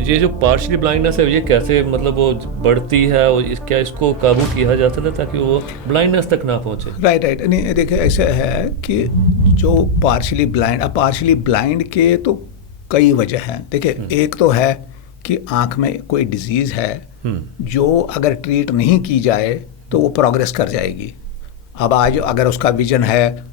ये जो partially blindness है ये कैसे मतलब वो बढ़ती है और क्या इसको काबू किया जा सकता है ताकि वो ब्लाइंडनेस तक ना पहुंचे? राइट नहीं देखिए ऐसा है कि जो पार्शली ब्लाइंड के तो कई वजह हैं। देखिए एक तो है कि आँख में कोई डिजीज़ है जो अगर ट्रीट नहीं की जाए तो वो प्रोग्रेस कर जाएगी। अब आज अगर उसका विजन है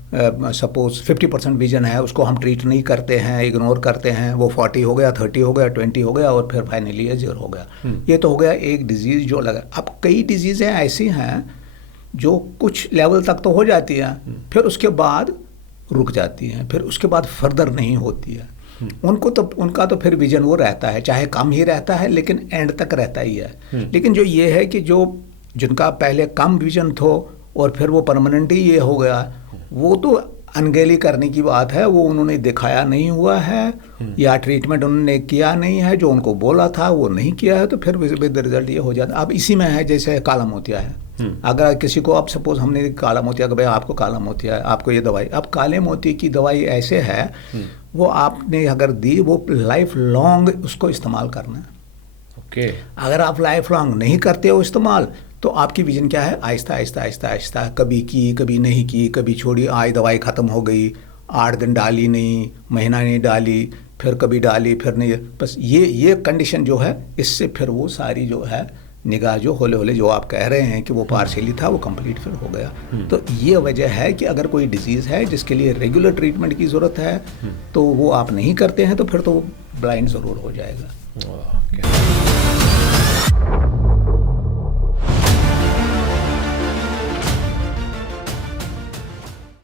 सपोज 50% विजन है, उसको हम ट्रीट नहीं करते हैं, इग्नोर करते हैं, वो 40 हो गया, 30 हो गया, 20 हो गया और फिर फाइनली ये 0 हो गया। ये तो हो गया एक डिजीज़ जो लगा। अब कई डिजीज़ें ऐसी हैं जो कुछ लेवल तक तो हो जाती हैं, फिर उसके बाद रुक जाती हैं, फिर उसके बाद फर्दर नहीं होती है। उनका तो फिर विजन वो रहता है, चाहे कम ही रहता है लेकिन एंड तक रहता ही है। लेकिन जो ये है कि जो जिनका पहले कम विजन थो और फिर वो परमानेंट ही ये हो गया, वो तो अनगेली करने की बात है। वो उन्होंने दिखाया नहीं हुआ है या ट्रीटमेंट उन्होंने किया नहीं है, जो उनको बोला था वो नहीं किया है, तो फिर विद रिजल्ट ये हो जाता है। अब इसी में है जैसे काला मोतिया है। अगर किसी को अब सपोज हमने काला मोतिया, भाई आपको काला मोतिया है, आपको ये दवाई, अब काले मोती की दवाई ऐसे है वो आपने अगर दी वो लाइफ लॉन्ग उसको इस्तेमाल करना है। ओके। अगर आप लाइफ लॉन्ग नहीं करते हो इस्तेमाल तो आपकी विजन क्या है, आहिस्ता आहिस्ता आहिस्ता आहिस्ता, कभी की कभी नहीं की, कभी छोड़ी, आज दवाई ख़त्म हो गई, 8 दिन डाली नहीं, महीना नहीं डाली, फिर कभी डाली फिर नहीं, बस ये कंडीशन जो है इससे फिर वो सारी जो है निगाह जो होले होले जो आप कह रहे हैं कि वो पार्शियली था वो कंप्लीट फिर हो गया। तो ये वजह है कि अगर कोई डिजीज़ है जिसके लिए रेगुलर ट्रीटमेंट की ज़रूरत है तो वो आप नहीं करते हैं तो फिर तो ब्लाइंड ज़रूर हो जाएगा। ओके।